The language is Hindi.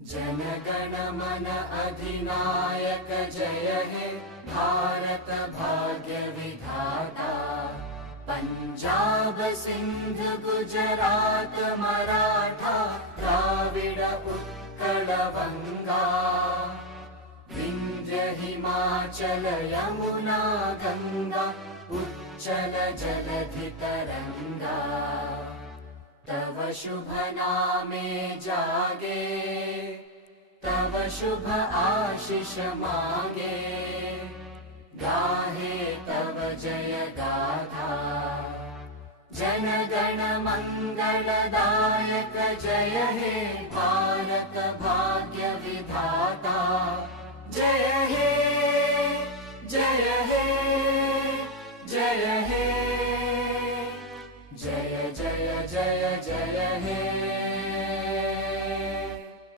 जनगण मन अधिनायक जय हे भारत भाग्य विधाता। पंजाब सिंध गुजरात मराठा द्राविड उत्कल बंगा। विंध्य हिमाचल यमुना गंगा उच्चल जलधि तरंगा। तव शुभ नामे जागे तव शुभ आशीष मागे। गाहे तव जय गाथा जनगण मंगलदायक जय हे भारत भाग्य विधाता। जय हे जय हे जय हे जय जय जय जय हे।